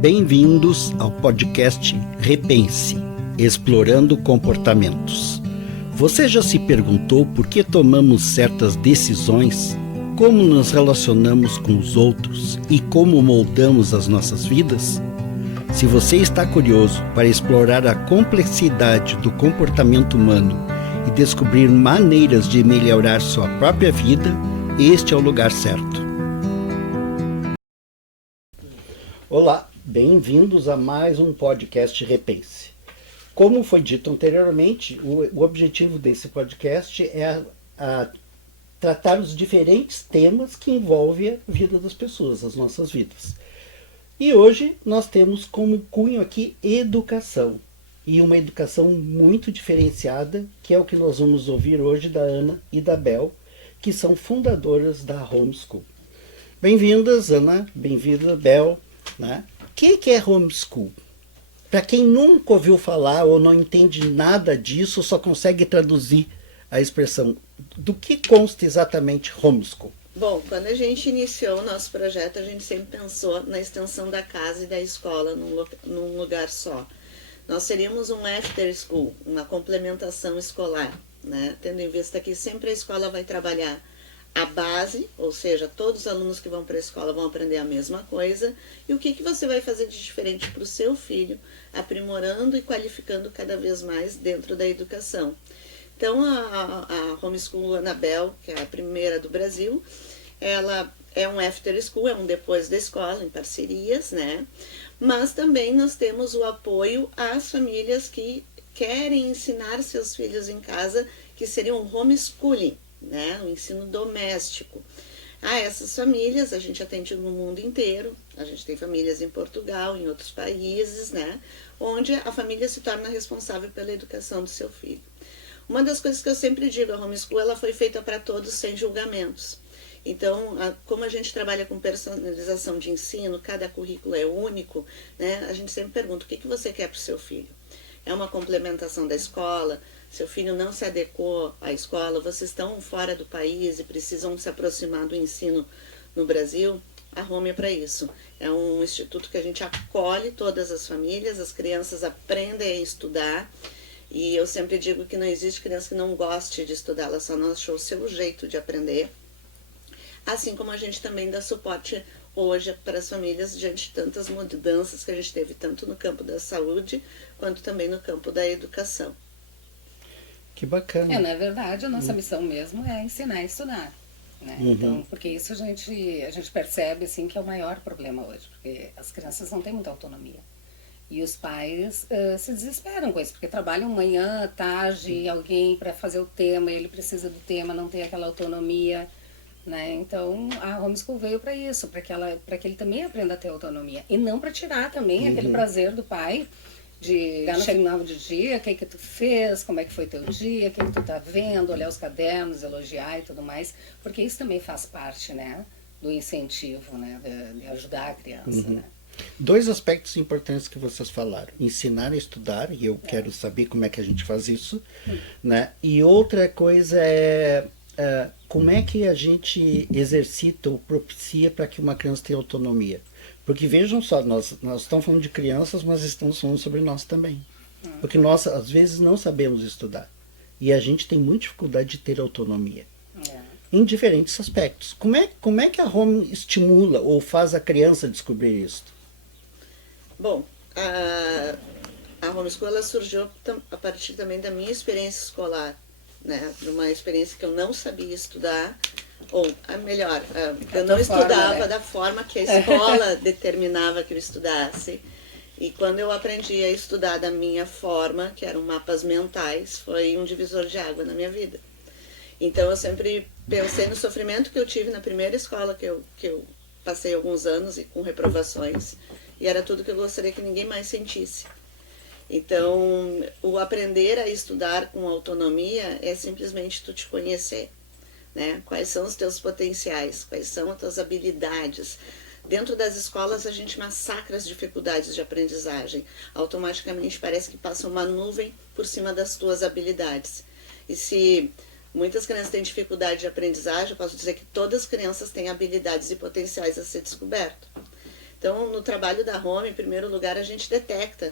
Bem-vindos ao podcast Repense, Explorando Comportamentos. Você já se perguntou por que tomamos certas decisões, como nos relacionamos com os outros e como moldamos as nossas vidas? Se você está curioso para explorar a complexidade do comportamento humano e descobrir maneiras de melhorar sua própria vida, este é o lugar certo. Olá, bem-vindos a mais um podcast Repense. Como foi dito anteriormente, o objetivo desse podcast é tratar os diferentes temas que envolvem a vida das pessoas, as nossas vidas. E hoje nós temos como cunho aqui educação, e uma educação muito diferenciada, que é o que nós vamos ouvir hoje da Ana e da Bel, que são fundadoras da Homeschool. Bem-vindas, Ana, bem-vinda, Bel. Né? O que é homeschool? Para quem nunca ouviu falar ou não entende nada disso, só consegue traduzir a expressão. Do que consta exatamente homeschool? Bom, quando a gente iniciou o nosso projeto, a gente sempre pensou na extensão da casa e da escola num lugar só. Nós seríamos um after school, uma complementação escolar, né? Tendo em vista que sempre a escola vai trabalhar a base, ou seja, todos os alunos que vão para a escola vão aprender a mesma coisa, e o que você vai fazer de diferente para o seu filho, aprimorando e qualificando cada vez mais dentro da educação. Então, a Homeschool Anabel, que é a primeira do Brasil, ela é um after school, é um depois da escola, em parcerias, né? Mas também nós temos o apoio às famílias que querem ensinar seus filhos em casa, que seria um homeschooling, né? O ensino doméstico. Essas famílias a gente atende no mundo inteiro, a gente tem famílias em Portugal, em outros países, né? Onde a família se torna responsável pela educação do seu filho. Uma das coisas que eu sempre digo, a homeschool ela foi feita para todos sem julgamentos. Então, como a gente trabalha com personalização de ensino, cada currículo é único, né? A gente sempre pergunta, o que você quer para o seu filho? É uma complementação da escola? Seu filho não se adequou à escola? Vocês estão fora do país e precisam se aproximar do ensino no Brasil? A Home é para isso. É um instituto que a gente acolhe todas as famílias, as crianças aprendem a estudar. E eu sempre digo que não existe criança que não goste de estudar, ela só não achou o seu jeito de aprender. Assim como a gente também dá suporte hoje para as famílias diante de tantas mudanças que a gente teve, tanto no campo da saúde, quanto também no campo da educação. Que bacana. Na verdade, a nossa missão mesmo é ensinar a estudar. Né? Então, porque isso a gente percebe assim, que é o maior problema hoje, porque as crianças não têm muita autonomia. E os pais se desesperam com isso, porque trabalham manhã, tarde, alguém para fazer o tema, e ele precisa do tema, não tem aquela autonomia. Né? Então, a Homeschool veio para isso, para que ele também aprenda a ter autonomia. E não para tirar também aquele prazer do pai de chegar no final do dia, o que tu fez, como é que foi teu dia, o que tu tá vendo, olhar os cadernos, elogiar e tudo mais, porque isso também faz parte, né, do incentivo, né, de ajudar a criança, né. Dois aspectos importantes que vocês falaram. Ensinar a estudar, e eu quero saber como é que a gente faz isso, né? E outra coisa é como é que a gente exercita ou propicia para que uma criança tenha autonomia. Porque vejam só, nós estamos falando de crianças, mas estamos falando sobre nós também. Porque nós, às vezes, não sabemos estudar. E a gente tem muita dificuldade de ter autonomia. Em diferentes aspectos. Como é que a Home estimula ou faz a criança descobrir isso? Bom, a Homeschool ela surgiu a partir também da minha experiência escolar, né? De uma experiência que eu não sabia estudar, ou melhor, eu não estudava da forma que a escola determinava que eu estudasse. E quando eu aprendi a estudar da minha forma, que eram mapas mentais, foi um divisor de água na minha vida. Então eu sempre pensei no sofrimento que eu tive na primeira escola que eu passei alguns anos e com reprovações, e era tudo que eu gostaria que ninguém mais sentisse. Então, o aprender a estudar com autonomia é simplesmente tu te conhecer, né? Quais são os teus potenciais, quais são as tuas habilidades. Dentro das escolas a gente massacra as dificuldades de aprendizagem. Automaticamente parece que passa uma nuvem por cima das tuas habilidades. E se muitas crianças têm dificuldade de aprendizagem, eu posso dizer que todas as crianças têm habilidades e potenciais a ser descoberto. Então, no trabalho da Home, em primeiro lugar, a gente detecta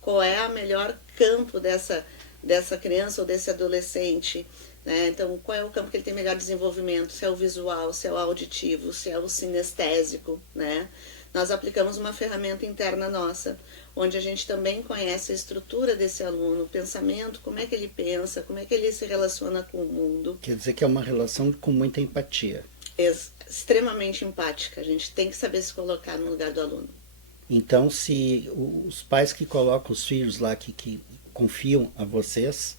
qual é a melhor campo dessa criança ou desse adolescente, né? Então, qual é o campo que ele tem melhor desenvolvimento, se é o visual, se é o auditivo, se é o sinestésico, né? Nós aplicamos uma ferramenta interna nossa, onde a gente também conhece a estrutura desse aluno, o pensamento, como é que ele pensa, como é que ele se relaciona com o mundo. Quer dizer que é uma relação com muita empatia. Extremamente empática, a gente tem que saber se colocar no lugar do aluno. Então, se os pais que colocam os filhos lá, que confiam a vocês,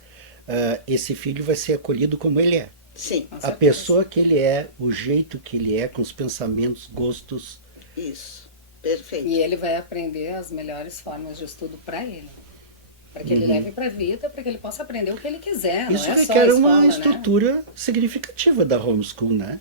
esse filho vai ser acolhido como ele é. Sim. A pessoa que ele é, o jeito que ele é, com os pensamentos, gostos. Isso, perfeito. E ele vai aprender as melhores formas de estudo para ele. Para que ele leve para a vida, para que ele possa aprender o que ele quiser. Isso não é só requer a escola, uma né? estrutura significativa da homeschool, né?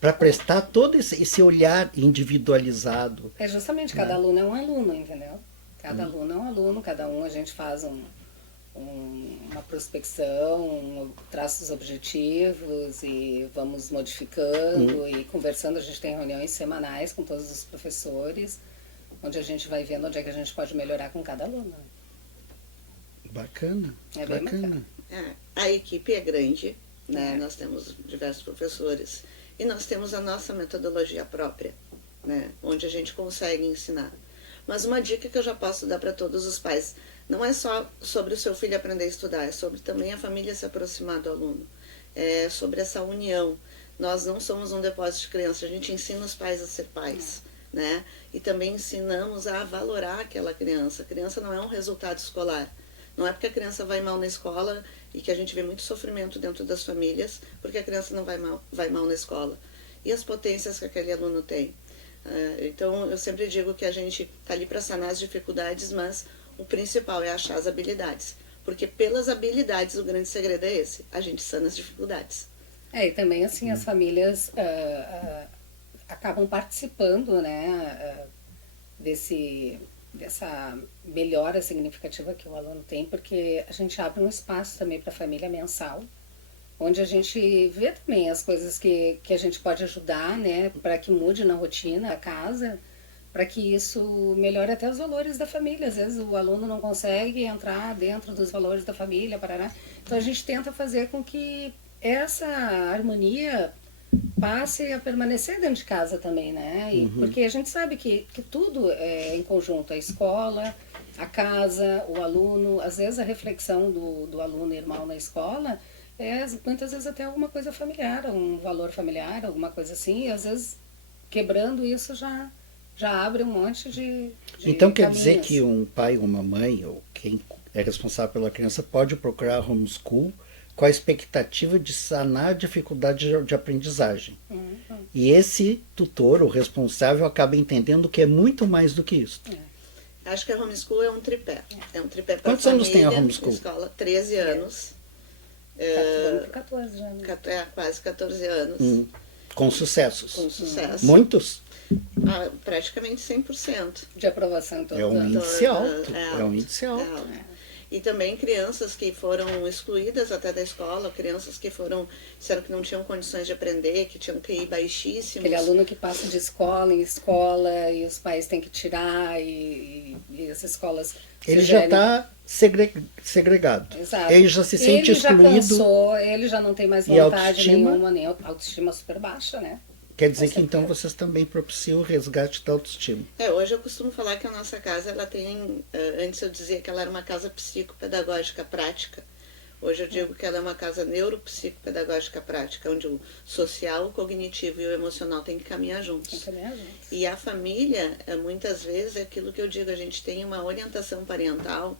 Para prestar todo esse olhar individualizado. É justamente, cada aluno é um aluno, entendeu? Cada aluno é um aluno, cada um a gente faz uma prospecção, traços objetivos e vamos modificando e conversando. A gente tem reuniões semanais com todos os professores, onde a gente vai vendo onde é que a gente pode melhorar com cada aluno. Bacana, É bem bacana. A equipe é grande, né? Nós temos diversos professores e nós temos a nossa metodologia própria, né? Onde a gente consegue ensinar. Mas uma dica que eu já posso dar para todos os pais, não é só sobre o seu filho aprender a estudar, é sobre também a família se aproximar do aluno, é sobre essa união. Nós não somos um depósito de criança, a gente ensina os pais a ser pais, né? E também ensinamos a valorar aquela criança. A criança não é um resultado escolar. Não é porque a criança vai mal na escola e que a gente vê muito sofrimento dentro das famílias, porque a criança não vai mal na escola. E as potências que aquele aluno tem. Então, eu sempre digo que a gente está ali para sanar as dificuldades, mas o principal é achar as habilidades. Porque pelas habilidades, o grande segredo é esse, a gente sana as dificuldades. E também, assim, as famílias acabam participando, né, dessa melhora significativa que o aluno tem, porque a gente abre um espaço também para a família mensal, onde a gente vê também as coisas que a gente pode ajudar, né, para que mude na rotina, a casa, para que isso melhore até os valores da família. Às vezes o aluno não consegue entrar dentro dos valores da família, parará. Então a gente tenta fazer com que essa harmonia passe a permanecer dentro de casa também, né? Porque a gente sabe que tudo é em conjunto, a escola, a casa, o aluno, às vezes a reflexão do aluno irmão na escola muitas vezes até alguma coisa familiar, um valor familiar, alguma coisa assim, e às vezes quebrando isso já abre um monte de Então quer caminhos. dizer que um pai ou uma mãe, ou quem é responsável pela criança, pode procurar homeschool com a expectativa de sanar a dificuldade de aprendizagem. E esse tutor, o responsável, acaba entendendo que é muito mais do que isso. Acho que a homeschool é um tripé. É um tripé para Quantos anos tem a homeschool? Escola, 13 anos. 14 já, né? Quase 14 anos. Com sucessos. Com sucesso. Muitos? Praticamente 100%. De aprovação em todo É um ano. índice alto. É um índice alto. E também crianças que foram excluídas até da escola, crianças que disseram que não tinham condições de aprender, que tinham QI baixíssimos. Aquele aluno que passa de escola em escola e os pais têm que tirar e as escolas... Ele já está segregado. Exato. Ele já se sente ele excluído. Já cansou, ele já não tem mais E vontade nenhuma, nem autoestima super baixa, né? Quer dizer que então vocês também propiciam o resgate da autoestima. Hoje eu costumo falar que a nossa casa, ela tem... Antes eu dizia que ela era uma casa psicopedagógica prática. Hoje eu digo que ela é uma casa neuropsicopedagógica prática, onde o social, o cognitivo e o emocional têm que caminhar juntos. Tem que caminhar juntos. E a família, muitas vezes, é aquilo que eu digo, a gente tem uma orientação parental,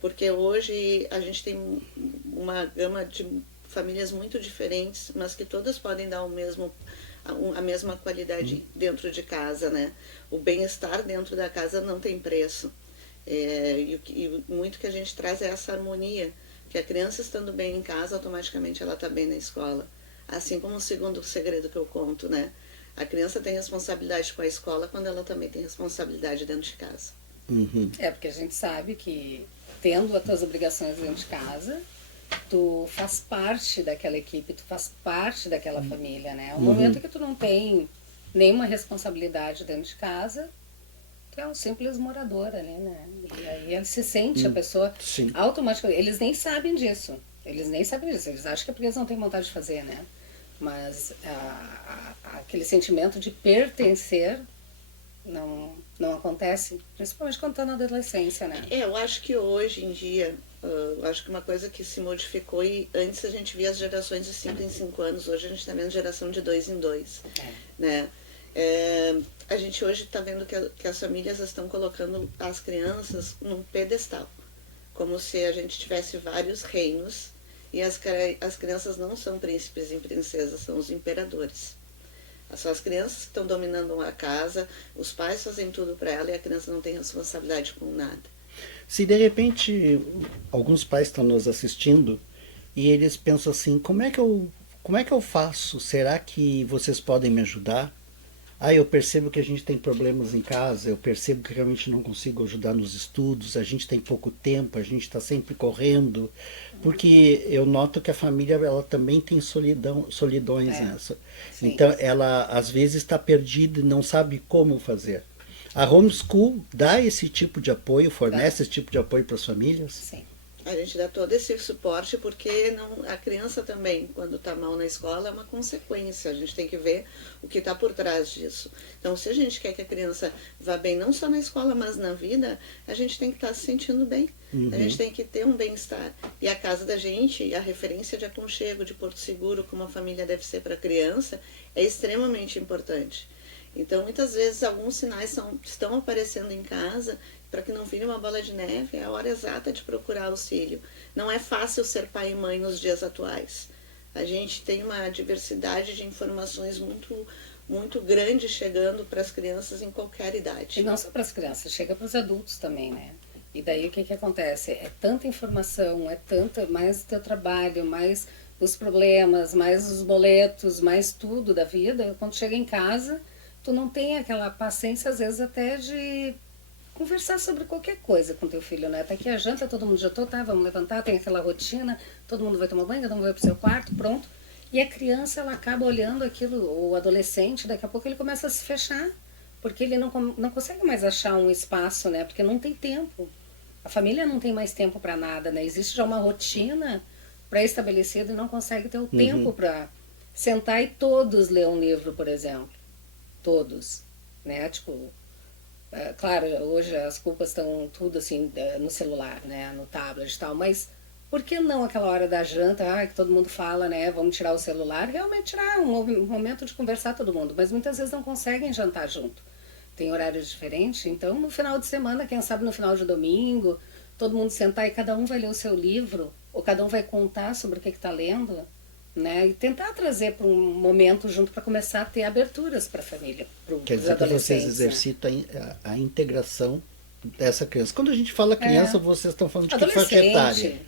porque hoje a gente tem uma gama de famílias muito diferentes, mas que todas podem dar a mesma qualidade dentro de casa, né? O bem-estar dentro da casa não tem preço. E muito que a gente traz é essa harmonia, que a criança estando bem em casa, automaticamente ela está bem na escola. Assim como o segundo segredo que eu conto, né? A criança tem responsabilidade com a escola quando ela também tem responsabilidade dentro de casa. Porque a gente sabe que, tendo as tuas obrigações dentro de casa, tu faz parte daquela equipe, tu faz parte daquela família, né? O momento que tu não tem nenhuma responsabilidade dentro de casa, Tu é um simples morador ali, né? E aí ele se sente, a pessoa Sim. automaticamente. Eles nem sabem disso. Eles acham que é porque eles não têm vontade de fazer, né? Mas aquele sentimento de pertencer não acontece, principalmente quando está na adolescência, né? Eu acho que hoje em dia, eu acho que uma coisa que se modificou, e antes a gente via as gerações de 5 em 5 anos, hoje a gente está vendo geração de 2 em 2, né? A gente hoje está vendo que as famílias estão colocando as crianças num pedestal, como se a gente tivesse vários reinos, e as crianças não são príncipes e princesas, são os imperadores. São as crianças que estão dominando a casa, os pais fazem tudo para ela e a criança não tem responsabilidade com nada. Se de repente alguns pais estão nos assistindo e eles pensam assim, como é que eu faço? Será que vocês podem me ajudar? Eu percebo que a gente tem problemas em casa, eu percebo que realmente não consigo ajudar nos estudos, a gente tem pouco tempo, a gente está sempre correndo, porque eu noto que a família ela também tem solidões, né? Então ela às vezes está perdida e não sabe como fazer. A homeschool dá esse tipo de apoio, fornece esse tipo de apoio para as famílias? Sim. A gente dá todo esse suporte porque a criança também, quando está mal na escola, é uma consequência. A gente tem que ver o que está por trás disso. Então, se a gente quer que a criança vá bem, não só na escola, mas na vida, a gente tem que estar se sentindo bem. A gente tem que ter um bem-estar. E a casa da gente, a referência de aconchego, de porto seguro, como a família deve ser para a criança, é extremamente importante. Então, muitas vezes, alguns sinais estão aparecendo em casa. Para que não vire uma bola de neve, é a hora exata de procurar auxílio. Não é fácil ser pai e mãe nos dias atuais. A gente tem uma diversidade de informações muito, muito grande chegando para as crianças em qualquer idade. E não só para as crianças, chega para os adultos também, né? E daí o que acontece? É tanta informação, mais o teu trabalho, mais os problemas, mais os boletos, mais tudo da vida. Quando chega em casa, tu não tem aquela paciência, às vezes, até de conversar sobre qualquer coisa com teu filho, né? Tá aqui a janta, todo mundo jantou, tá, vamos levantar, tem aquela rotina, todo mundo vai tomar banho, todo mundo vai pro seu quarto, pronto. E a criança, ela acaba olhando aquilo, o adolescente, daqui a pouco ele começa a se fechar, porque ele não consegue mais achar um espaço, né? Porque não tem tempo. A família não tem mais tempo para nada, né? Existe já uma rotina pré-estabelecida e não consegue ter o tempo para sentar e todos ler um livro, por exemplo. Todos, né? Tipo, claro, hoje as culpas estão tudo assim no celular, né, no tablet e tal, mas por que não aquela hora da janta, que todo mundo fala, né, vamos tirar o celular, realmente tirar um momento de conversar todo mundo, mas muitas vezes não conseguem jantar junto, tem horário diferente, então no final de semana, quem sabe no final de domingo, todo mundo sentar e cada um vai ler o seu livro, ou cada um vai contar sobre o que está lendo, né, e tentar trazer para um momento junto para começar a ter aberturas para a família, para os adolescentes. Quer dizer que vocês exercitam a integração dessa criança. Quando a gente fala criança, vocês estão falando de que faixa etária?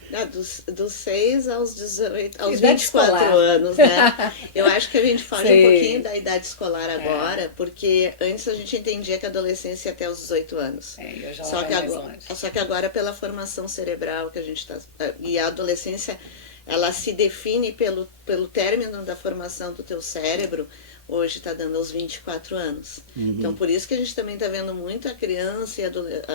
Dos 6 aos 18, aos idade 24 escolar. Anos, né? Eu acho que a gente foge um pouquinho da idade escolar agora, porque antes a gente entendia que a adolescência ia até os 18 anos. Só que agora, pela formação cerebral que a gente está... E a adolescência, ela se define pelo término da formação do teu cérebro. Hoje está dando aos 24 anos. Então, por isso que a gente também está vendo muita criança e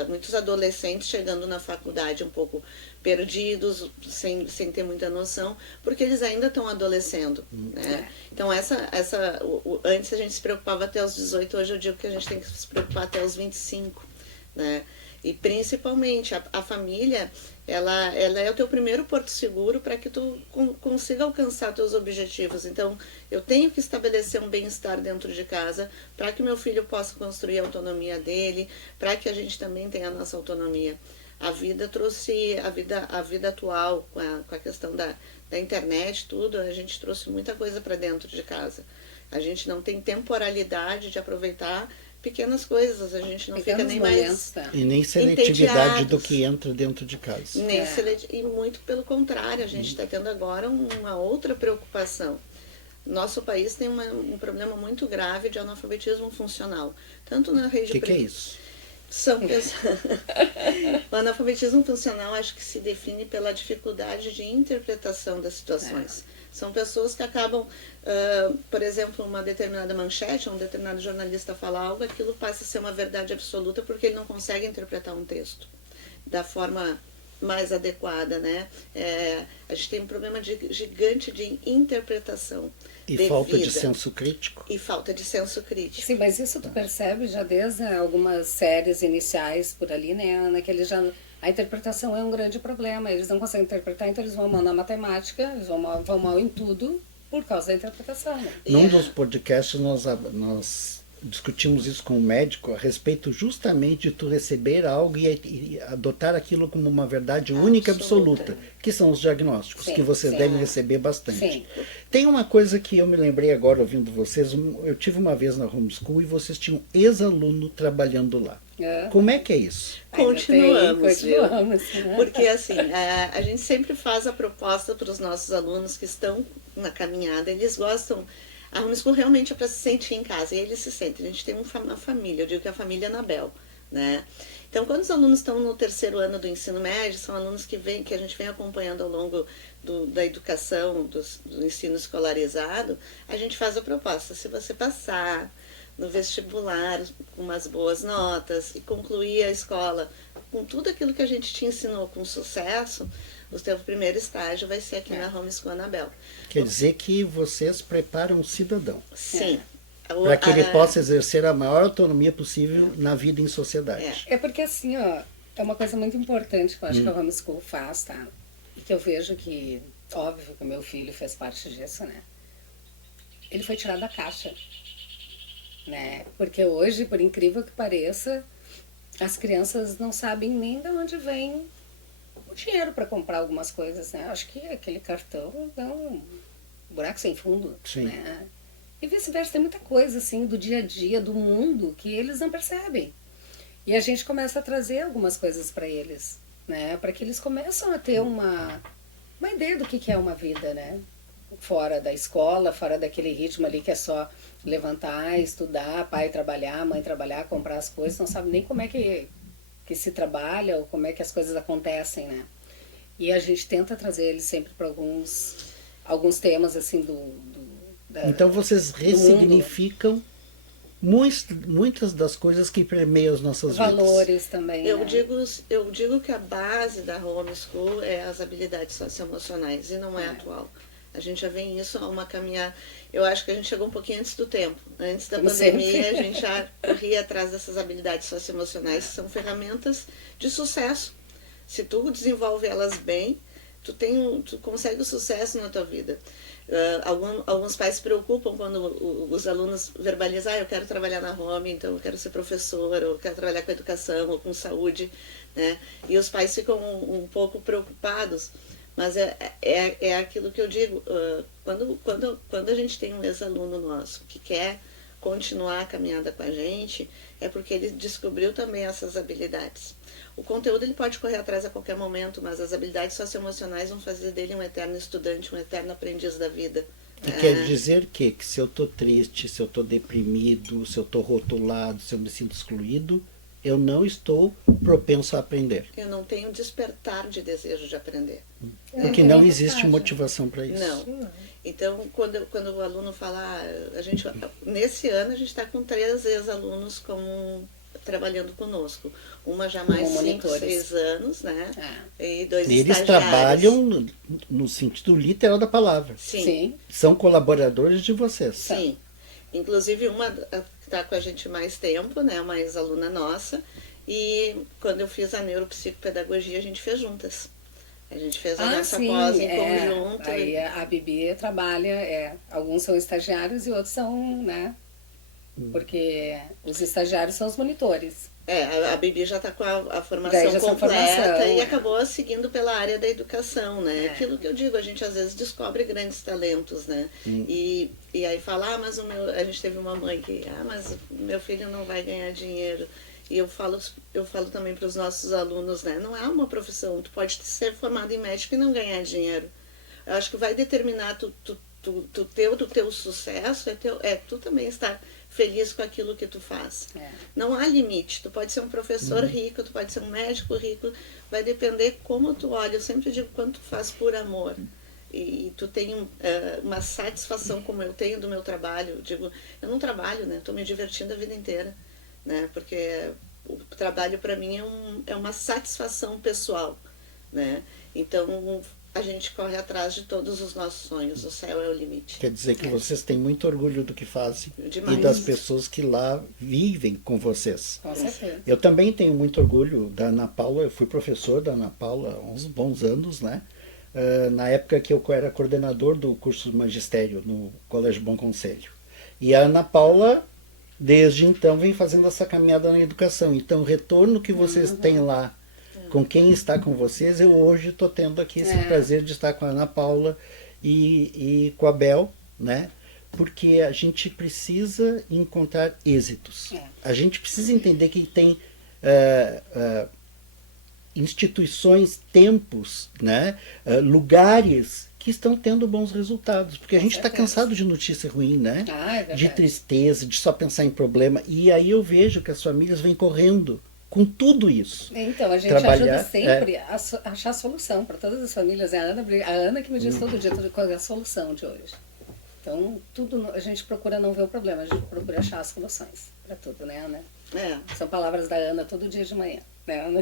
muitos adolescentes chegando na faculdade um pouco perdidos, sem ter muita noção, porque eles ainda estão adolescendo. Né? Então, antes a gente se preocupava até os 18, hoje eu digo que a gente tem que se preocupar até os 25. Né? E principalmente a família, ela é o teu primeiro porto seguro para que tu consiga alcançar teus objetivos. Então, eu tenho que estabelecer um bem-estar dentro de casa para que meu filho possa construir a autonomia dele, para que a gente também tenha a nossa autonomia. A vida trouxe, a vida atual, com a questão da internet, tudo, a gente trouxe muita coisa para dentro de casa. A gente não tem temporalidade de aproveitar pequenas coisas, a gente não fica nem mais... E nem seletividade do que entra dentro de casa. E muito pelo contrário, a gente está tendo agora uma outra preocupação. Nosso país tem um problema muito grave de analfabetismo funcional. Tanto na rede... O que é isso? São pessoas... O analfabetismo funcional acho que se define pela dificuldade de interpretação das situações. São pessoas que acabam, por exemplo, uma determinada manchete, um determinado jornalista fala algo, aquilo passa a ser uma verdade absoluta porque ele não consegue interpretar um texto da forma mais adequada, né? A gente tem um problema gigante de interpretação. E falta de senso crítico. E falta de senso crítico. Sim, mas isso tu percebe já desde algumas séries iniciais por ali, né, naquele já... A interpretação é um grande problema, eles não conseguem interpretar, então eles vão mal na matemática, eles vão mal em tudo por causa da interpretação. Né? Num dos podcasts nós discutimos isso com o médico a respeito justamente de tu receber algo e adotar aquilo como uma verdade única, absoluta, que são os diagnósticos, que você deve receber bastante. Sim. Tem uma coisa que eu me lembrei agora ouvindo vocês, eu tive uma vez na homeschool e vocês tinham ex-aluno trabalhando lá. Como é que é isso? Continuamos, né? Porque assim, a gente sempre faz a proposta para os nossos alunos que estão na caminhada, eles gostam... A homeschool realmente é para se sentir em casa, e eles se sentem. A gente tem uma família, eu digo que é a família Anabel, né? Então, quando os alunos estão no terceiro ano do ensino médio, são alunos que a gente vem acompanhando ao longo da educação, do ensino escolarizado, a gente faz a proposta. Se você passar no vestibular com umas boas notas e concluir a escola com tudo aquilo que a gente te ensinou com sucesso, o seu primeiro estágio vai ser aqui na Homeschool Anabel. Quer dizer que vocês preparam o cidadão. Sim. Para que ele possa exercer a maior autonomia possível na vida em sociedade. É porque assim, ó, é uma coisa muito importante que eu acho que a Homeschool faz, tá? E que eu vejo que, óbvio que o meu filho fez parte disso, né? Ele foi tirado da caixa, né? Porque hoje, por incrível que pareça, as crianças não sabem nem de onde vem o dinheiro para comprar algumas coisas, né? Acho que aquele cartão dá um buraco sem fundo, né? E vice-versa, tem muita coisa assim do dia a dia, do mundo, que eles não percebem. E a gente começa a trazer algumas coisas para eles, né? Para que eles começam a ter uma ideia do que é uma vida, né? Fora da escola, fora daquele ritmo ali que é só levantar, estudar, pai trabalhar, mãe trabalhar, comprar as coisas, não sabe nem como é que se trabalha ou como é que as coisas acontecem, né? E a gente tenta trazer eles sempre para alguns temas assim então vocês ressignificam muitas das coisas que permeiam as nossas valores vidas. Também. Eu digo que a base da homeschool é as habilidades socioemocionais e não é atual. A gente já vem isso a uma caminhada. Eu acho que a gente chegou um pouquinho antes do tempo. Antes da pandemia, a gente já corria atrás dessas habilidades socioemocionais, que são ferramentas de sucesso. Se tu desenvolve elas bem, tu consegue o sucesso na tua vida. Alguns pais se preocupam quando os alunos verbalizam: eu quero trabalhar na home, então eu quero ser professor, ou eu quero trabalhar com educação ou com saúde, né? E os pais ficam um pouco preocupados, mas é aquilo que eu digo, quando a gente tem um ex-aluno nosso que quer continuar a caminhada com a gente, é porque ele descobriu também essas habilidades. O conteúdo ele pode correr atrás a qualquer momento, mas as habilidades socioemocionais vão fazer dele um eterno estudante, um eterno aprendiz da vida. E quer dizer que se eu estou triste, se eu estou deprimido, se eu estou rotulado, se eu me sinto excluído, eu não estou propenso a aprender. Eu não tenho despertar de desejo de aprender. Porque não existe motivação para isso. Não. Então, quando o aluno fala, nesse ano a gente está com 3 ex-alunos trabalhando conosco. Uma já mais 5, 6 anos, né? E 2 eles trabalham no sentido literal da palavra. Sim. São colaboradores de vocês. Sim. Inclusive uma que está com a gente mais tempo, né? Uma ex-aluna nossa. E quando eu fiz a neuropsicopedagogia, a gente fez juntas. A gente fez a nossa pós em conjunto. Aí a Bibi trabalha, alguns são estagiários e outros são, né? Porque os estagiários são os monitores. A Bibi já está com a formação completa e acabou seguindo pela área da educação, né? Aquilo que eu digo, a gente às vezes descobre grandes talentos, né? E aí fala, mas a gente teve uma mãe que, mas o meu filho não vai ganhar dinheiro. E eu falo também para os nossos alunos, né? Não é uma profissão, tu pode ser formado em médico e não ganhar dinheiro. Eu acho que vai determinar o teu sucesso, tu também estar feliz com aquilo que tu faz. Não há limite. Tu pode ser um professor rico, tu pode ser um médico rico, vai depender como tu olha. Eu sempre digo, quando tu faz por amor e tu tem uma satisfação como eu tenho do meu trabalho, eu digo, eu não trabalho, né? Estou me divertindo a vida inteira, né? Porque o trabalho para mim é uma satisfação pessoal, né? Então a gente corre atrás de todos os nossos sonhos, o céu é o limite. Quer dizer que vocês têm muito orgulho do que fazem. Demais. E das pessoas que lá vivem com vocês. Com certeza. Eu também tenho muito orgulho da Ana Paula, eu fui professor da Ana Paula há uns bons anos, né? Na época que eu era coordenador do curso de magistério no Colégio Bom Conselho. E a Ana Paula, desde então, vem fazendo essa caminhada na educação. Então, o retorno que vocês têm lá, com quem está com vocês, eu hoje estou tendo aqui esse prazer de estar com a Ana Paula e com a Bel, né? Porque a gente precisa encontrar êxitos. A gente precisa entender que tem instituições, tempos, né? Lugares que estão tendo bons resultados. Porque a gente está cansado de notícia ruim, né? De tristeza, de só pensar em problema. E aí eu vejo que as famílias vêm correndo com tudo isso. Então, a gente ajuda sempre a achar solução para todas as famílias. A Ana que me diz todo dia qual é a solução de hoje. Então, tudo a gente procura não ver o problema, a gente procura achar as soluções para tudo, né, Ana? São palavras da Ana todo dia de manhã. Né, Ana?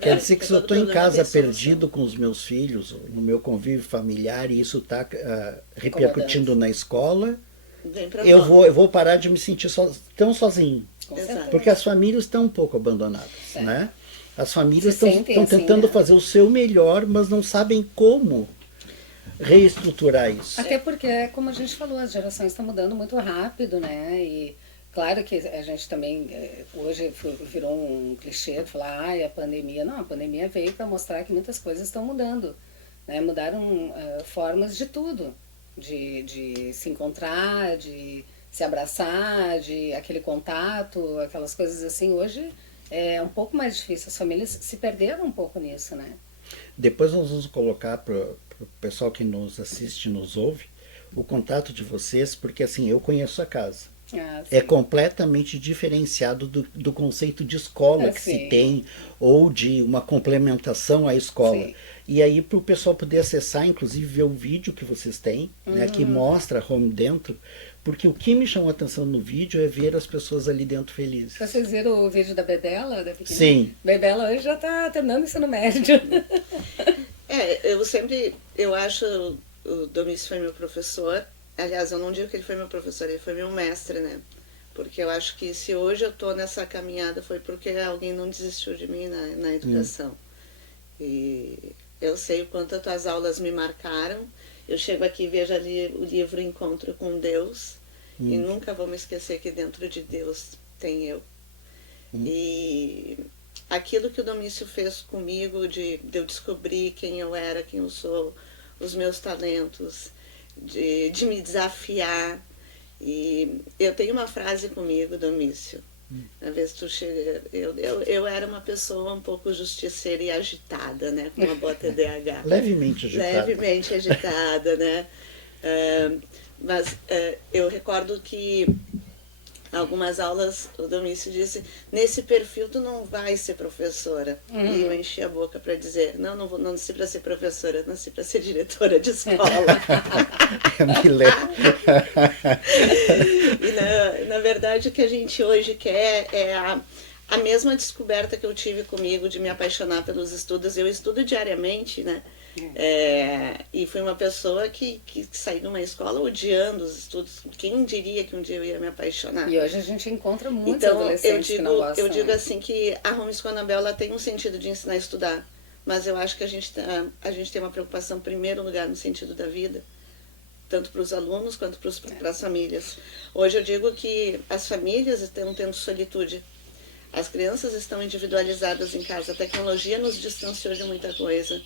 Quer dizer que se eu estou em casa perdido com os meus filhos, no meu convívio familiar, e isso está repercutindo na escola, eu vou parar de me sentir tão sozinho. Porque as famílias estão um pouco abandonadas, né? As famílias estão tentando fazer o seu melhor, mas não sabem como reestruturar isso. Até porque, como a gente falou, as gerações estão mudando muito rápido, né? E claro que a gente também, hoje virou um clichê de falar, a pandemia. Não, a pandemia veio para mostrar que muitas coisas estão mudando, né? Mudaram formas de tudo, de se encontrar, de se abraçar, de aquele contato, aquelas coisas assim. Hoje é um pouco mais difícil, as famílias se perderam um pouco nisso, né? Depois nós vamos colocar para o pessoal que nos assiste, nos ouve, o contato de vocês, porque assim, eu conheço a casa. É completamente diferenciado do conceito de escola que se tem, ou de uma complementação à escola. Sim. E aí, para o pessoal poder acessar, inclusive ver o vídeo que vocês têm, né, que mostra a home dentro, porque o que me chamou a atenção no vídeo é ver as pessoas ali dentro felizes. Vocês viram o vídeo da Bebela? Sim. Bebela hoje já está terminando o ensino médio. Eu acho, o Domício foi meu professor. Aliás, eu não digo que ele foi meu professor, ele foi meu mestre, né? Porque eu acho que se hoje eu estou nessa caminhada foi porque alguém não desistiu de mim na educação. E eu sei o quanto as tuas aulas me marcaram. Eu chego aqui e vejo ali o livro Encontro com Deus e nunca vou me esquecer que dentro de Deus tem eu. E aquilo que o Domício fez comigo de eu descobrir quem eu era, quem eu sou, os meus talentos, de me desafiar. E eu tenho uma frase comigo, Domício. Às vezes tu chega, eu era uma pessoa um pouco justiceira e agitada, né? Com uma boa TDAH. Levemente agitada. Levemente agitada, né? Mas eu recordo que algumas aulas o Domício disse, nesse perfil tu não vai ser professora. E eu enchi a boca para dizer, não nasci para ser professora, nasci para ser diretora de escola. Eu me lembro. E na verdade o que a gente hoje quer é a mesma descoberta que eu tive comigo de me apaixonar pelos estudos. Eu estudo diariamente, né? E fui uma pessoa que saí de uma escola odiando os estudos. Quem diria que um dia eu ia me apaixonar? E hoje a gente encontra muitos adolescentes que não gostam. Eu digo assim que a Homeschool Anabel, ela tem um sentido de ensinar a estudar, mas eu acho que a gente tem uma preocupação em primeiro lugar no sentido da vida, tanto para os alunos quanto para as famílias. Hoje eu digo que as famílias estão tendo solitude. As crianças estão individualizadas em casa. A tecnologia nos distanciou de muita coisa.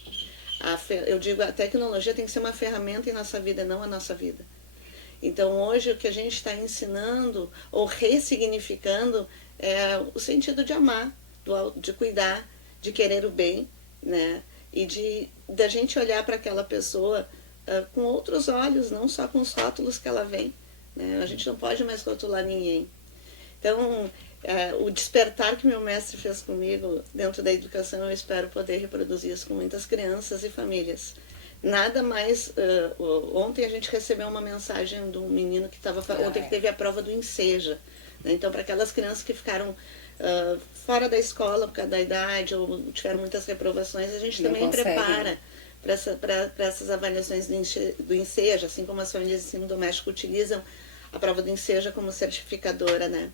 Eu digo, a tecnologia tem que ser uma ferramenta em nossa vida, não a nossa vida. Então, hoje, o que a gente está ensinando ou ressignificando é o sentido de amar, de cuidar, de querer o bem, né? E da gente olhar para aquela pessoa com outros olhos, não só com os rótulos que ela vem, né? A gente não pode mais rotular ninguém. Então, o despertar que meu mestre fez comigo dentro da educação, eu espero poder reproduzir isso com muitas crianças e famílias. Nada mais... ontem a gente recebeu uma mensagem de um menino que estava... Ontem que teve a prova do Enseja. Né? Então, para aquelas crianças que ficaram fora da escola por causa da idade ou tiveram muitas reprovações, a gente também prepara para essas avaliações do Enseja, assim como as famílias de ensino doméstico utilizam a prova do Enseja como certificadora, né?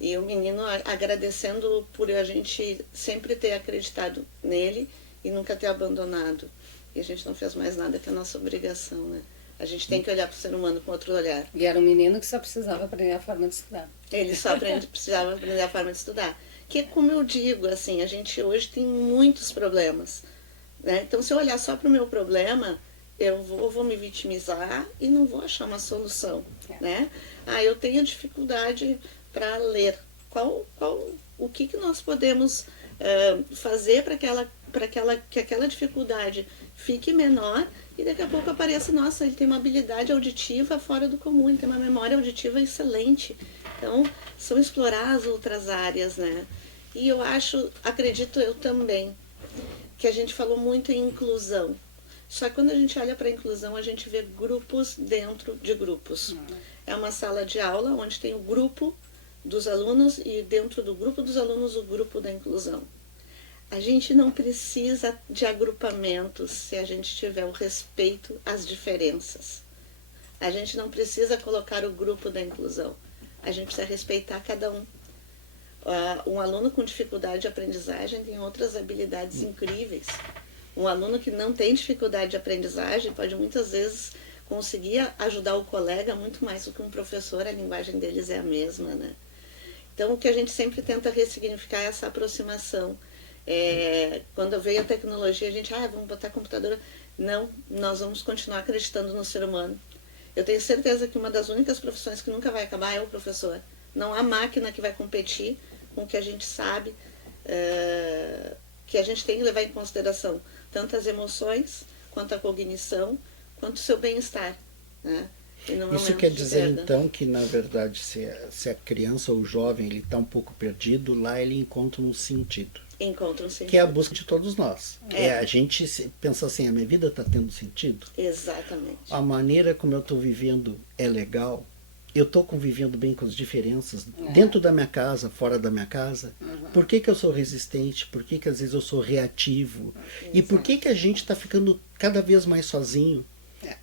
E o menino agradecendo por a gente sempre ter acreditado nele e nunca ter abandonado. E a gente não fez mais nada que a nossa obrigação, né? A gente tem que olhar para o ser humano com outro olhar. E era um menino que só precisava aprender a forma de estudar. Ele só precisava aprender a forma de estudar. Que, como eu digo, assim, a gente hoje tem muitos problemas. Né? Então, se eu olhar só para o meu problema, eu vou me vitimizar e não vou achar uma solução. Né? Eu tenho dificuldade para ler. O que nós podemos fazer para que aquela dificuldade fique menor e daqui a pouco apareça, nossa, ele tem uma habilidade auditiva fora do comum, ele tem uma memória auditiva excelente. Então, são explorar as outras áreas, né? E eu acredito eu também, que a gente falou muito em inclusão. Só que quando a gente olha para a inclusão, a gente vê grupos dentro de grupos. É uma sala de aula onde tem o grupo dos alunos e dentro do grupo dos alunos o grupo da inclusão. A gente não precisa de agrupamentos se a gente tiver o respeito às diferenças. A gente não precisa colocar o grupo da inclusão. A gente precisa respeitar cada um. Um aluno com dificuldade de aprendizagem tem outras habilidades incríveis. Um aluno que não tem dificuldade de aprendizagem pode muitas vezes conseguir ajudar o colega muito mais do que um professor, a linguagem deles é a mesma, né? Então, o que a gente sempre tenta ressignificar é essa aproximação. Quando veio a tecnologia, a gente, vamos botar computador. Não, nós vamos continuar acreditando no ser humano. Eu tenho certeza que uma das únicas profissões que nunca vai acabar é o professor. Não há máquina que vai competir com o que a gente sabe, que a gente tem que levar em consideração tanto as emoções, quanto a cognição, quanto o seu bem-estar. Né? Isso quer dizer, então, que, na verdade, se a criança ou o jovem está um pouco perdido, lá ele encontra um sentido. Encontra um sentido. Que é a busca de todos nós. A gente pensa assim, a minha vida está tendo sentido? Exatamente. A maneira como eu estou vivendo é legal? Eu estou convivendo bem com as diferenças dentro da minha casa, fora da minha casa? Por que eu sou resistente? Por que às vezes eu sou reativo? E por que a gente está ficando cada vez mais sozinho?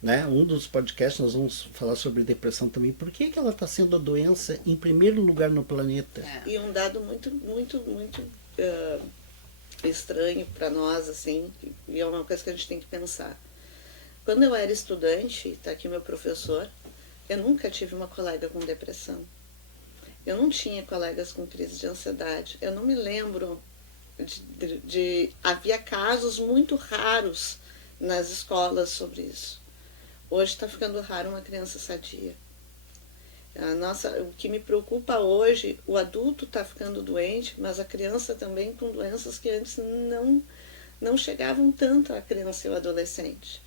Né? Um dos podcasts nós vamos falar sobre depressão também. Por que ela está sendo a doença em primeiro lugar no planeta? E um dado muito, muito, muito estranho para nós, assim, e é uma coisa que a gente tem que pensar. Quando eu era estudante, está aqui meu professor, eu nunca tive uma colega com depressão. Eu não tinha colegas com crise de ansiedade. Eu não me lembro havia casos muito raros nas escolas sobre isso. Hoje está ficando raro uma criança sadia. O que me preocupa hoje, o adulto está ficando doente, mas a criança também com doenças que antes não chegavam tanto à criança e ao adolescente.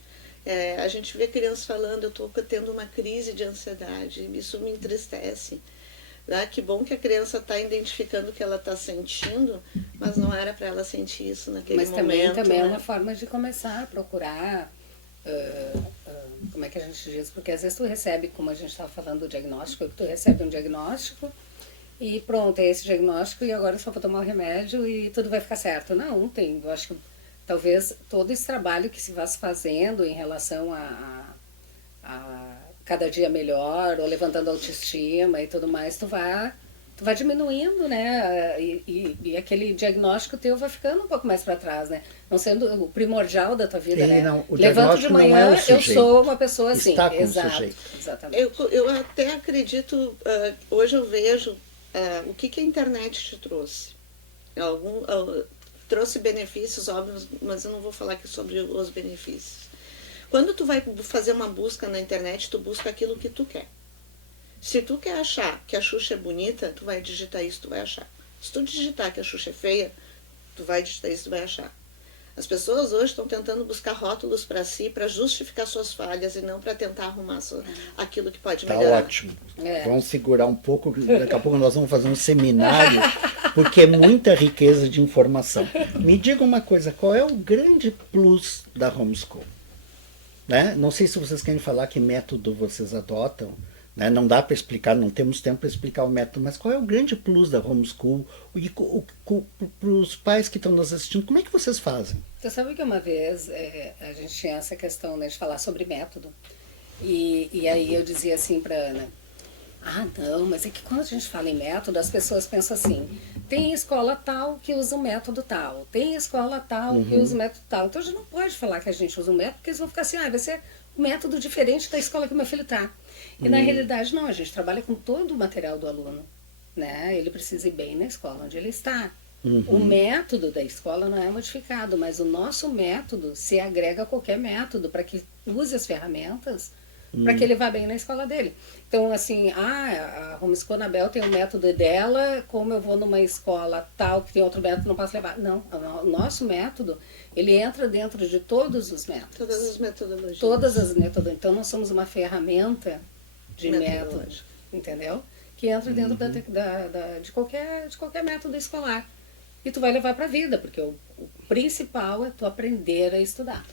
A gente vê crianças falando, eu estou tendo uma crise de ansiedade, isso me entristece. Que bom que a criança está identificando o que ela está sentindo, mas não era para ela sentir isso naquele momento. Mas também né? é uma forma de começar a procurar, como é que a gente diz? Porque às vezes tu recebe, como a gente estava falando do diagnóstico, tu recebe um diagnóstico e pronto, é esse diagnóstico e agora só vou tomar o remédio e tudo vai ficar certo. Não, eu acho que talvez todo esse trabalho que se vá se fazendo em relação a cada dia melhor, ou levantando a autoestima e tudo mais, tu vai diminuindo, né? E aquele diagnóstico teu vai ficando um pouco mais para trás, né? Não sendo o primordial da tua vida, né? Não, o levanto de manhã, eu sou uma pessoa assim. Está com exato, o sujeito. Exatamente. Eu até acredito, hoje eu vejo o que a internet te trouxe. Trouxe benefícios, óbvios, mas eu não vou falar aqui sobre os benefícios. Quando tu vai fazer uma busca na internet, tu busca aquilo que tu quer. Se tu quer achar que a Xuxa é bonita, tu vai digitar isso, tu vai achar. Se tu digitar que a Xuxa é feia, tu vai digitar isso, tu vai achar. As pessoas hoje estão tentando buscar rótulos para si, para justificar suas falhas e não para tentar arrumar aquilo que pode melhorar. Tá ótimo. Vamos segurar um pouco, daqui a pouco nós vamos fazer um seminário, porque é muita riqueza de informação. Me diga uma coisa, qual é o grande plus da homeschool? Né? Não sei se vocês querem falar que método vocês adotam, né? Não dá para explicar, não temos tempo para explicar o método, mas qual é o grande plus da homeschool? E para os pais que estão nos assistindo, como é que vocês fazem? Você sabe que uma vez a gente tinha essa questão, né, de falar sobre método, e aí eu dizia assim para Ana, não, mas é que quando a gente fala em método, as pessoas pensam assim, tem escola tal que usa um método tal, tem escola tal que usa um método tal. Então a gente não pode falar que a gente usa um método, porque eles vão ficar assim, vai ser um método diferente da escola que o meu filho está. E na realidade não, a gente trabalha com todo o material do aluno, né? Ele precisa ir bem na escola onde ele está. O método da escola não é modificado, mas o nosso método se agrega a qualquer método para que use as ferramentas para que ele vá bem na escola dele. Então, assim, a Homeschool Anabel tem o método dela, como eu vou numa escola tal que tem outro método, não posso levar. Não, o nosso método, ele entra dentro de todos os métodos. Todas as metodologias. Todas as metodologias. Então, nós somos uma ferramenta de método, entendeu? Que entra dentro de qualquer método escolar. E tu vai levar para a vida, porque o principal é tu aprender a estudar.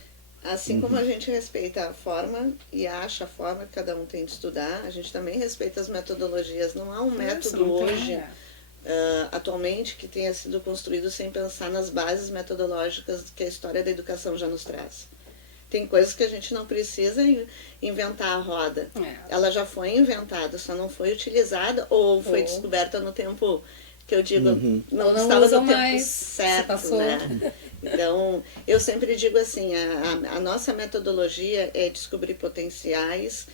Assim como a gente respeita a forma e acha a forma que cada um tem de estudar, a gente também respeita as metodologias. Não há um método hoje, atualmente, que tenha sido construído sem pensar nas bases metodológicas que a história da educação já nos traz. Tem coisas que a gente não precisa inventar a roda. Ela já foi inventada, só não foi utilizada ou foi descoberta no tempo que eu digo, não estava no tempo certo, né? Então, eu sempre digo assim, a nossa metodologia é descobrir potenciais,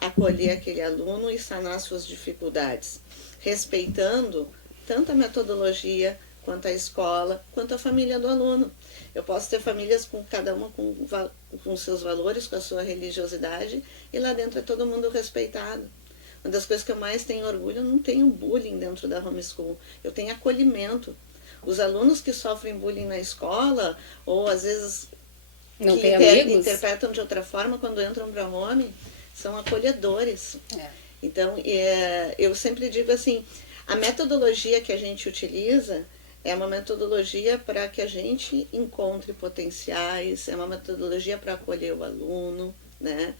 acolher aquele aluno e sanar suas dificuldades, respeitando tanto a metodologia, quanto a escola, quanto a família do aluno. Eu posso ter famílias com cada uma com seus valores, com a sua religiosidade, e lá dentro é todo mundo respeitado. Uma das coisas que eu mais tenho orgulho, eu não tenho bullying dentro da homeschool, eu tenho acolhimento. Os alunos que sofrem bullying na escola, ou às vezes não que interpretam de outra forma quando entram para home, são acolhedores. Então, eu sempre digo assim, a metodologia que a gente utiliza é uma metodologia para que a gente encontre potenciais, é uma metodologia para acolher o aluno, né?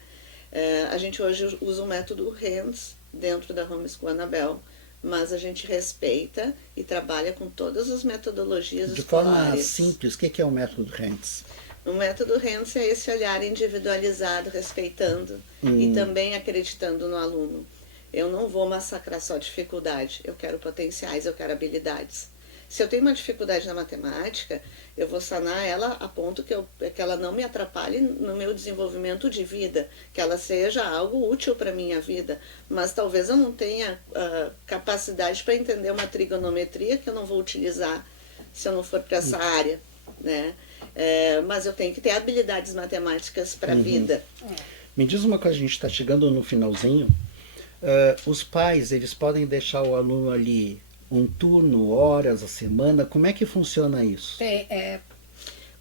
A gente hoje usa o método HANDS dentro da Homeschool Anabel, mas a gente respeita e trabalha com todas as metodologias de escolares. Forma simples, o que é o método HANDS? O método HANDS é esse olhar individualizado, respeitando e também acreditando no aluno. Eu não vou massacrar só dificuldade, eu quero potenciais, eu quero habilidades. Se eu tenho uma dificuldade na matemática, eu vou sanar ela a ponto que ela não me atrapalhe no meu desenvolvimento de vida, que ela seja algo útil para a minha vida. Mas talvez eu não tenha capacidade para entender uma trigonometria que eu não vou utilizar se eu não for para essa área, né? Mas eu tenho que ter habilidades matemáticas para a vida. Me diz uma coisa, a gente está chegando no finalzinho. Os pais, eles podem deixar o aluno ali um turno, horas a semana, como é que funciona isso?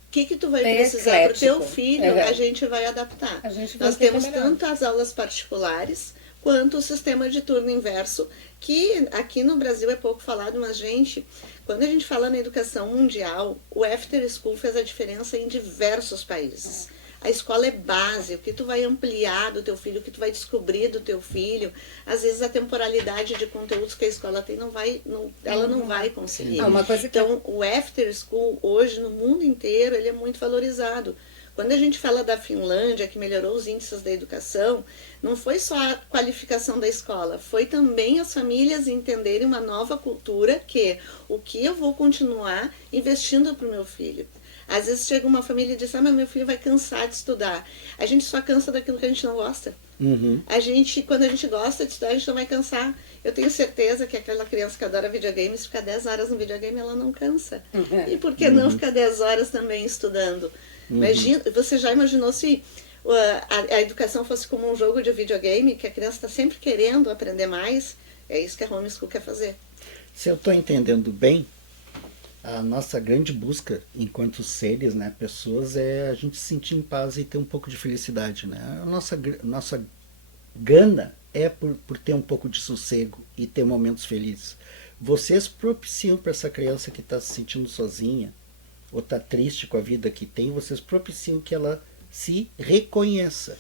O que tu vai precisar para o teu filho, a gente vai adaptar. Nós temos tanto as aulas particulares, quanto o sistema de turno inverso, que aqui no Brasil é pouco falado, mas, gente, quando a gente fala na educação mundial, o after school fez a diferença em diversos países. A escola é base, o que tu vai ampliar do teu filho, o que tu vai descobrir do teu filho. Às vezes a temporalidade de conteúdos que a escola tem ela não vai conseguir. Então o after school hoje no mundo inteiro ele é muito valorizado. Quando a gente fala da Finlândia, que melhorou os índices da educação, não foi só a qualificação da escola, foi também as famílias entenderem uma nova cultura que o que eu vou continuar investindo para o meu filho. Às vezes chega uma família e diz, mas meu filho vai cansar de estudar. A gente só cansa daquilo que a gente não gosta. Quando a gente gosta de estudar, a gente não vai cansar. Eu tenho certeza que aquela criança que adora videogame, se ficar 10 horas no videogame, ela não cansa. E por que não ficar 10 horas também estudando? Imagina, você já imaginou se a educação fosse como um jogo de videogame, que a criança está sempre querendo aprender mais? É isso que a homeschool quer fazer. Se eu estou entendendo bem, a nossa grande busca enquanto seres, né, pessoas, é a gente se sentir em paz e ter um pouco de felicidade, né? A nossa gana é por ter um pouco de sossego e ter momentos felizes. Vocês propiciam para essa criança que está se sentindo sozinha ou está triste com a vida que tem, vocês propiciam que ela se reconheça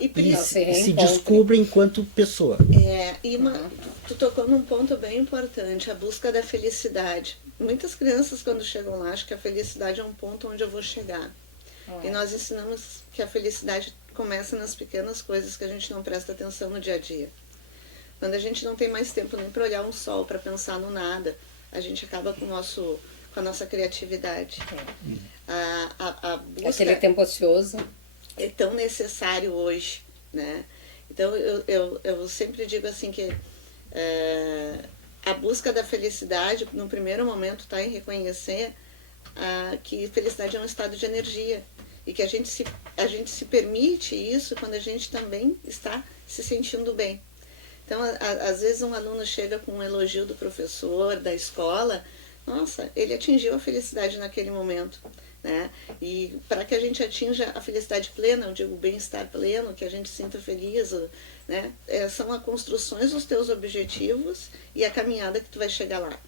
E e se se reencontre. descubra enquanto pessoa. tu tocou num ponto bem importante, a busca da felicidade. Muitas crianças, quando chegam lá, acham que a felicidade é um ponto onde eu vou chegar. E nós ensinamos que a felicidade começa nas pequenas coisas que a gente não presta atenção no dia a dia. Quando a gente não tem mais tempo nem para olhar um sol, para pensar no nada, a gente acaba com a nossa criatividade. A busca Aquele tempo ocioso. é tão necessário hoje, né? Então eu sempre digo assim que a busca da felicidade, no primeiro momento, está em reconhecer que felicidade é um estado de energia e que a gente se permite isso quando a gente também está se sentindo bem. Então, às vezes um aluno chega com um elogio do professor, da escola, nossa, ele atingiu a felicidade naquele momento, né? E para que a gente atinja a felicidade plena, eu digo o bem-estar pleno, que a gente se sinta feliz, né? São as construções dos teus objetivos e a caminhada que tu vai chegar lá.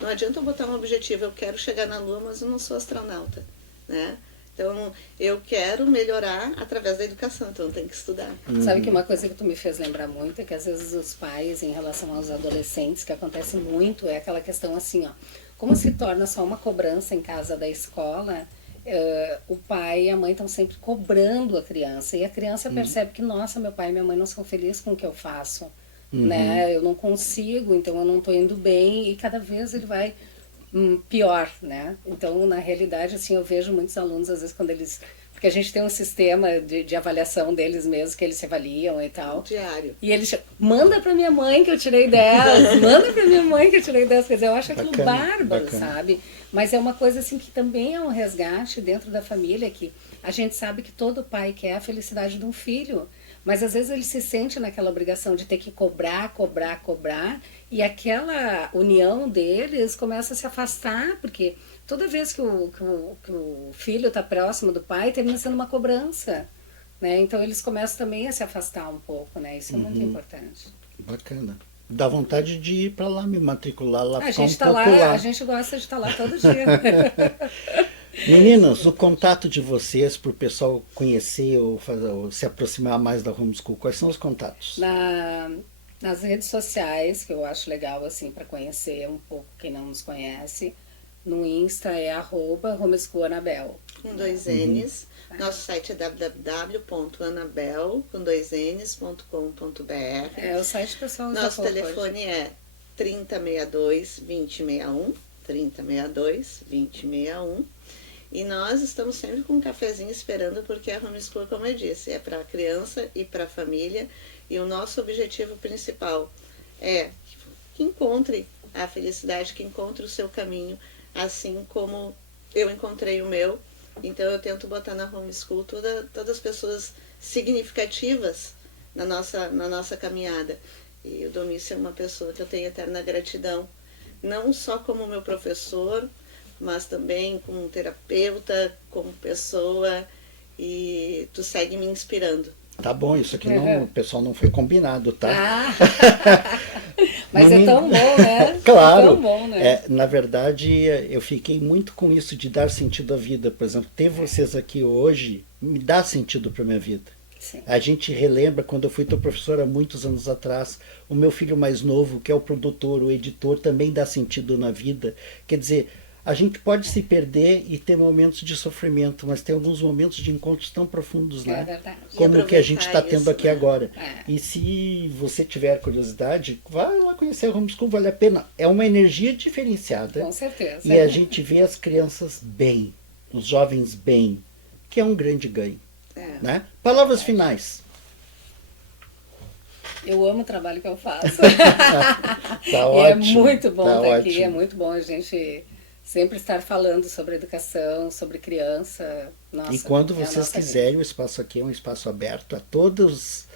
Não adianta eu botar um objetivo, eu quero chegar na Lua, mas eu não sou astronauta, né? Então, eu quero melhorar através da educação, então eu tenho que estudar. Sabe que uma coisa que tu me fez lembrar muito é que às vezes os pais, em relação aos adolescentes, que acontece muito, é aquela questão assim, ó, como se torna só uma cobrança em casa da escola, o pai e a mãe estão sempre cobrando a criança, e a criança percebe que, nossa, meu pai e minha mãe não são felizes com o que eu faço, né? Eu não consigo, então eu não estou indo bem, e cada vez ele vai pior, né? Então, na realidade, assim, eu vejo muitos alunos, às vezes, quando eles... Porque a gente tem um sistema de avaliação deles mesmos, que eles se avaliam e tal. Diário. E eles manda pra minha mãe que eu tirei 10, manda pra minha mãe que eu tirei 10. Quer dizer, eu acho aquilo bárbaro, sabe? Mas é uma coisa, assim, que também é um resgate dentro da família, que a gente sabe que todo pai quer a felicidade de um filho. Mas às vezes ele se sente naquela obrigação de ter que cobrar, e aquela união deles começa a se afastar, porque toda vez que o filho está próximo do pai, termina sendo uma cobrança, né? Então eles começam também a se afastar um pouco, né? Isso é muito importante. Bacana. Dá vontade de ir para lá, me matricular lá, A ficar gente um pouco lá, lá. a gente gosta de estar lá todo dia. Meninas, o contato de vocês para o pessoal conhecer ou se aproximar mais da homeschool, quais são os contatos? Nas redes sociais, que eu acho legal assim para conhecer um pouco quem não nos conhece, no Insta é @homeschoolAnabel. Com 2 N's. Nosso site é www.anabel.com.br. É o site pessoal. Nosso telefone é 3062-2061, 3062-2061. E nós estamos sempre com um cafezinho esperando, porque a homeschool, como eu disse, é para a criança e para a família. E o nosso objetivo principal é que encontre a felicidade, que encontre o seu caminho, assim como eu encontrei o meu. Então eu tento botar na homeschool todas as pessoas significativas na nossa caminhada. E o Domício é uma pessoa que eu tenho eterna gratidão, não só como meu professor, mas também como terapeuta, como pessoa, e tu segue me inspirando. Tá bom, isso aqui não, o pessoal não foi combinado, tá? Mas é tão bom, né? Claro. É tão bom, né? Na verdade, eu fiquei muito com isso de dar sentido à vida. Por exemplo, ter vocês aqui hoje me dá sentido para minha vida. Sim. A gente relembra quando eu fui teu professor há muitos anos atrás, o meu filho mais novo, que é o produtor, o editor, também dá sentido na vida. Quer dizer, a gente pode se perder e ter momentos de sofrimento, mas tem alguns momentos de encontros tão profundos, né? É verdade. Como o que a gente está tendo isso, aqui né? agora. É. E se você tiver curiosidade, vai lá conhecer a homeschool, vale a pena. É uma energia diferenciada. Com certeza. E a gente vê as crianças bem, os jovens bem, que é um grande ganho. Né? Palavras finais. Eu amo o trabalho que eu faço. Tá ótimo. É muito bom tá estar aqui, ótimo. é muito bom a gente sempre estar falando sobre educação, sobre criança. Nossa, E quando é a vocês nossa quiserem, o espaço aqui é um espaço aberto a todas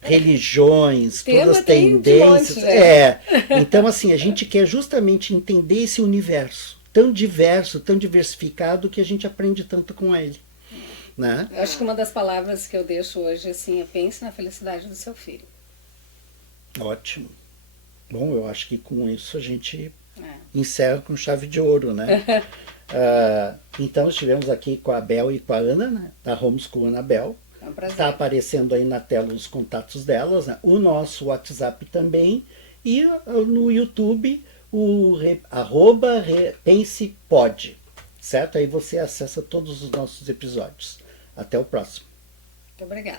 religiões, Tema todas as tem de tendências. monte, né? Então, assim, a gente quer justamente entender esse universo. tão diverso, tão diversificado, que a gente aprende tanto com ele. Né? Eu acho que uma das palavras que eu deixo hoje assim é: pense na felicidade do seu filho. Ótimo. Bom, eu acho que com isso a gente É. encerra com chave de ouro, né? Então estivemos aqui com a Bel e com a Ana, né? Da Homeschool Anabel. É um prazer. Está aparecendo aí na tela os contatos delas, né? O nosso WhatsApp também, e no YouTube o @repensepod, certo? Aí você acessa todos os nossos episódios. Até o próximo. Muito obrigada.